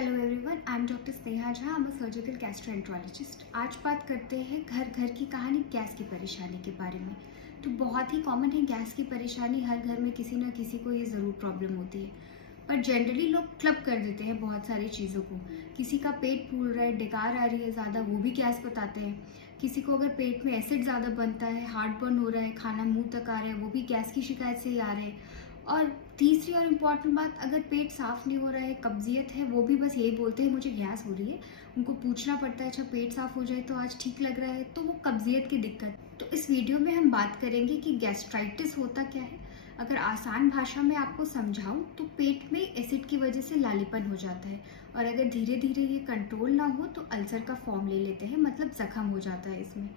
Hello everyone, I am doctor Sneha Jha. I am a surgical gastroenterologist. आज बात करते हैं घर घर की कहानी गैस की परेशानी के बारे में। तो बहुत ही कॉमन है गैस की परेशानी, हर घर में किसी ना किसी को ये ज़रूर प्रॉब्लम होती है। पर जनरली लोग क्लब कर देते हैं बहुत सारी चीज़ों को। किसी का पेट फूल रहा है, डकार आ रही है ज़्यादा, वो भी गैस बताते हैं। किसी को अगर पेट में एसिड ज़्यादा बनता है, हार्ट बर्न हो रहा है, खाना मुंह तक आ रहा है, वो भी गैस की शिकायत से ही आ रहे हैं। और तीसरी और इम्पॉर्टेंट बात, अगर पेट साफ नहीं हो रहा है, कब्जियत है, वो भी बस यही बोलते हैं मुझे गैस हो रही है। उनको पूछना पड़ता है अच्छा पेट साफ हो जाए तो आज ठीक लग रहा है, तो वो कब्जियत की दिक्कत। तो इस वीडियो में हम बात करेंगे कि गैस्ट्राइटिस होता क्या है। अगर आसान भाषा में आपको समझाऊं तो पेट में एसिड की वजह से लालीपन हो जाता है, और अगर धीरे धीरे ये कंट्रोल ना हो तो अल्सर का फॉर्म ले लेते हैं, मतलब जख्म हो जाता है इसमें।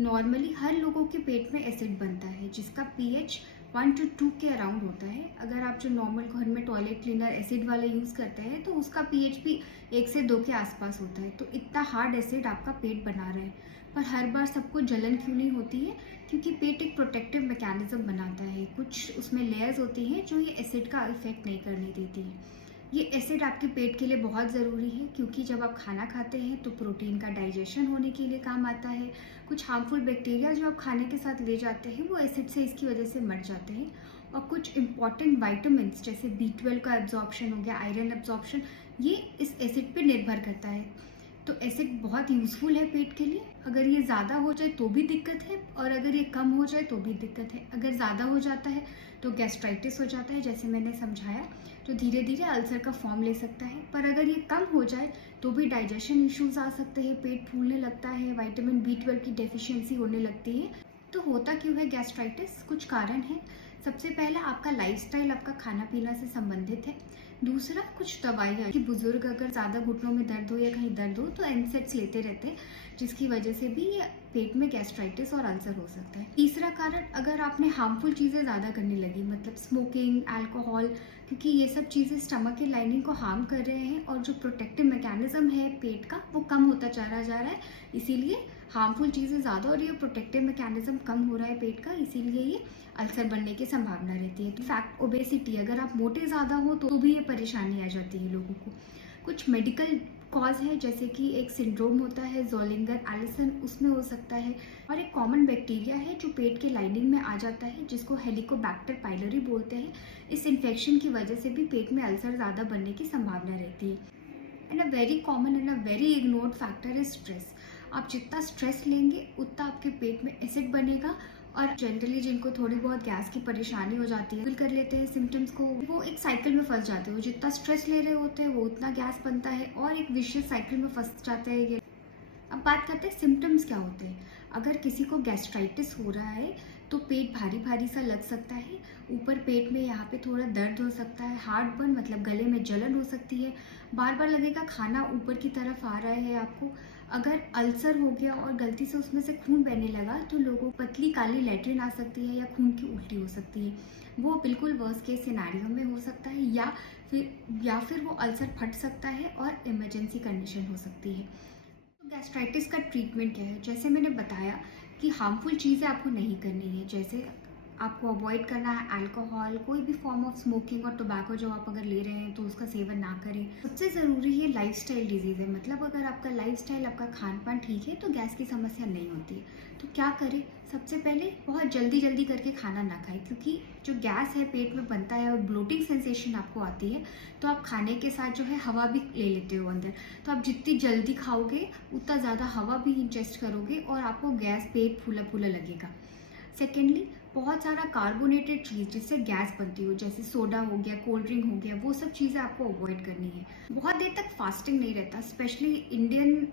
नॉर्मली हर लोगों के पेट में एसिड बनता है जिसका पीएच 1 to 2 के अराउंड होता है। अगर आप जो नॉर्मल घर में टॉयलेट क्लीनर एसिड वाला यूज़ करते हैं तो उसका पीएच भी 1 से 2 के आसपास होता है। तो इतना हार्ड एसिड आपका पेट बना रहा है। पर हर बार सबको जलन क्यों नहीं होती है? क्योंकि पेट एक प्रोटेक्टिव मैकेनिज्म बनाता है, कुछ उसमें लेयर्स होती हैं जो ये एसिड का इफेक्ट नहीं करने देती है। ये एसिड आपके पेट के लिए बहुत ज़रूरी है, क्योंकि जब आप खाना खाते हैं तो प्रोटीन का डाइजेशन होने के लिए काम आता है। कुछ हार्मफुल बैक्टीरिया जो आप खाने के साथ ले जाते हैं वो एसिड से इसकी वजह से मर जाते हैं। और कुछ इंपॉर्टेंट वाइटामिन्स जैसे B12 का एब्जॉर्प्शन हो गया, आयरन एब्जॉर्प्शन, ये इस एसिड पे निर्भर करता है। तो एसिड बहुत यूज़फुल है पेट के लिए। अगर ये ज़्यादा हो जाए तो भी दिक्कत है, और अगर ये कम हो जाए तो भी दिक्कत है। अगर ज़्यादा हो जाता है तो गैस्ट्राइटिस हो जाता है, जैसे मैंने समझाया, जो धीरे धीरे अल्सर का फॉर्म ले सकता है। पर अगर ये कम हो जाए तो भी डाइजेशन इश्यूज आ सकते हैं, पेट फूलने लगता है, विटामिन B12 की डेफिशिएंसी होने लगती है। तो होता क्यों है गैस्ट्राइटिस? कुछ कारण है। सबसे पहला, आपका लाइफस्टाइल, आपका खाना पीना से संबंधित है। दूसरा, कुछ दवाइयाँ, कि बुजुर्ग अगर ज़्यादा घुटनों में दर्द हो या कहीं दर्द हो तो एनसेड्स लेते रहते हैं, जिसकी वजह से भी पेट में गैस्ट्राइटिस और अल्सर हो सकता है। तीसरा कारण, अगर आपने हार्मफुल चीज़ें ज़्यादा करने लगी, मतलब स्मोकिंग, अल्कोहल, क्योंकि ये सब चीज़ें स्टमक की लाइनिंग को हार्म कर रहे हैं और जो प्रोटेक्टिव मैकेनिज्म है पेट का वो कम होता चला जा रहा है। इसीलिए हार्मफुल चीज़ें ज़्यादा हो रही है, प्रोटेक्टिव मैकेनिज्म कम हो रहा है पेट का, इसीलिए ये अल्सर बनने की संभावना रहती है। तो फैक्ट, ओबेसिटी, अगर आप मोटे ज़्यादा हो तो भी ये परेशानी आ जाती है लोगों को। कुछ मेडिकल कॉज है, जैसे कि एक सिंड्रोम होता है ज़ोलिंगर एलिसन, उसमें हो सकता है। और एक कॉमन बैक्टीरिया है जो पेट के लाइनिंग में आ जाता है, जिसको हेलिकोबैक्टर पाइलोरी बोलते हैं। इस इन्फेक्शन की वजह से भी पेट में अल्सर ज़्यादा बनने की संभावना रहती है। And a very common and a very ignored factor is stress. आप जितना स्ट्रेस लेंगे उतना आपके पेट में एसिड बनेगा। और जनरली जिनको थोड़ी बहुत गैस की परेशानी हो जाती है, फील कर लेते हैं सिम्टम्स को, वो एक साइकिल में फंस जाते हैं। वो जितना स्ट्रेस ले रहे होते हैं वो उतना गैस बनता है, और एक विशियस साइकिल में फंस जाते हैं ये। अब बात करते हैं सिम्टम्स क्या होते हैं। अगर किसी को गैस्ट्राइटिस हो रहा है तो पेट भारी भारी सा लग सकता है, ऊपर पेट में यहाँ पे थोड़ा दर्द हो सकता है, हार्ट बर्न मतलब गले में जलन हो सकती है, बार बार लगेगा खाना ऊपर की तरफ आ रहा है आपको। अगर अल्सर हो गया और गलती से उसमें से खून बहने लगा तो लोगों को पतली काली लैट्रिन आ सकती है या खून की उल्टी हो सकती है। वो बिल्कुल वर्स्ट केस सिनेरियो में हो सकता है, या फिर वो अल्सर फट सकता है और इमरजेंसी कंडीशन हो सकती है। गैस्ट्राइटिस का ट्रीटमेंट क्या है? जैसे मैंने बताया कि हार्मफुल चीज़ें आपको नहीं करनी है, जैसे आपको अवॉइड करना है अल्कोहल, कोई भी फॉर्म ऑफ स्मोकिंग और टोबैको जो आप अगर ले रहे हैं तो उसका सेवन ना करें। सबसे ज़रूरी है लाइफस्टाइल डिजीज़ है, मतलब अगर आपका लाइफस्टाइल, आपका खान पान ठीक है तो गैस की समस्या नहीं होती है। तो क्या करें? सबसे पहले बहुत जल्दी जल्दी करके खाना ना खाएं, क्योंकि जो गैस है पेट में बनता है और ब्लोटिंग सेंसेशन आपको आती है, तो आप खाने के साथ जो है हवा भी ले लेते हो अंदर। तो आप जितनी जल्दी खाओगे उतना ज़्यादा हवा भी इंजेस्ट करोगे और आपको गैस, पेट फूला फूला लगेगा। सेकेंडली, बहुत सारा कार्बोनेटेड चीज़ जिससे गैस बनती हो, जैसे सोडा हो गया, कोल्ड ड्रिंक हो गया, वो सब चीज़ें आपको अवॉइड करनी है। बहुत देर तक फास्टिंग नहीं रहता, स्पेशली इंडियन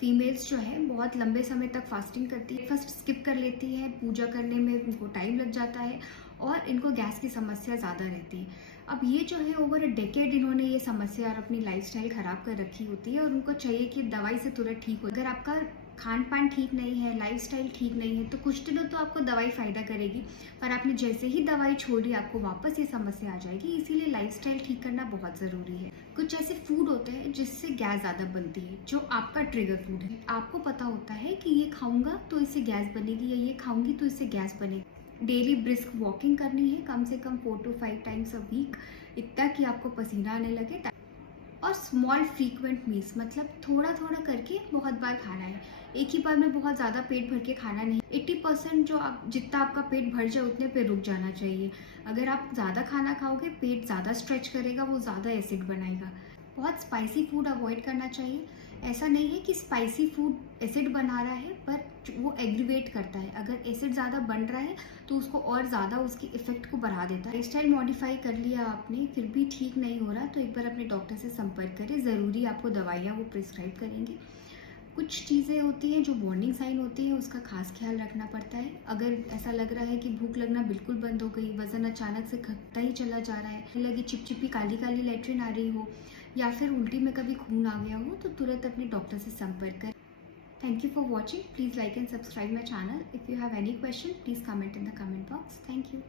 फीमेल्स जो है बहुत लंबे समय तक फास्टिंग करती है, फर्स्ट स्किप कर लेती है, पूजा करने में उनको टाइम लग जाता है और इनको गैस की समस्या ज़्यादा रहती है। अब ये जो है ओवर अ डेकेड इन्होंने ये समस्या और अपनी लाइफस्टाइल ख़राब कर रखी होती है, और उनको चाहिए कि दवाई से तुरंत ठीक हो। अगर आपका खान पान ठीक नहीं है, लाइफस्टाइल ठीक नहीं है, तो कुछ दिनों तो आपको दवाई फ़ायदा करेगी, पर आपने जैसे ही दवाई छोड़ी आपको वापस ये समस्या आ जाएगी। इसीलिए लाइफस्टाइल ठीक करना बहुत ज़रूरी है। कुछ ऐसे फूड होते हैं जिससे गैस ज़्यादा बनती है, जो आपका ट्रिगर फूड है। आपको पता होता है कि ये खाऊंगा तो इससे गैस बनेगी, या ये खाऊंगी तो इससे गैस बनेगी। डेली ब्रिस्क वॉकिंग करनी है, कम से कम 4 to 5 टाइम्स अ वीक, इतना कि आपको पसीना आने लगे। और स्मॉल फ्रीक्वेंट मील्स, मतलब थोड़ा थोड़ा करके बहुत बार खाना है, एक ही बार में बहुत ज़्यादा पेट भर के खाना नहीं। 80% जो आप जितना आपका पेट भर जाए उतने पे रुक जाना चाहिए। अगर आप ज़्यादा खाना खाओगे पेट ज़्यादा स्ट्रेच करेगा, वो ज़्यादा एसिड बनाएगा। बहुत स्पाइसी फूड अवॉइड करना चाहिए। ऐसा नहीं है कि स्पाइसी फूड एसिड बना रहा है, पर वो एग्रीवेट करता है। अगर एसिड ज़्यादा बन रहा है तो उसको और ज़्यादा उसके इफेक्ट को बढ़ा देता है। लाइफस्टाइल मॉडिफाई कर लिया आपने फिर भी ठीक नहीं हो रहा तो एक बार अपने डॉक्टर से संपर्क करें। ज़रूरी आपको दवाइयाँ वो प्रिस्क्राइब करेंगे। कुछ चीज़ें होती हैं जो वार्निंग साइन होती है, उसका खास ख्याल रखना पड़ता है। अगर ऐसा लग रहा है कि भूख लगना बिल्कुल बंद हो गई, वज़न अचानक से घटता ही चला जा रहा है, लगी चिपचिपी काली काली लेट्रिन आ रही हो, या फिर उल्टी में कभी खून आ गया हो, तो तुरंत अपने डॉक्टर से संपर्क करें। Thank you for watching. Please like and subscribe my channel. If you have any question, please comment in the comment box. Thank you.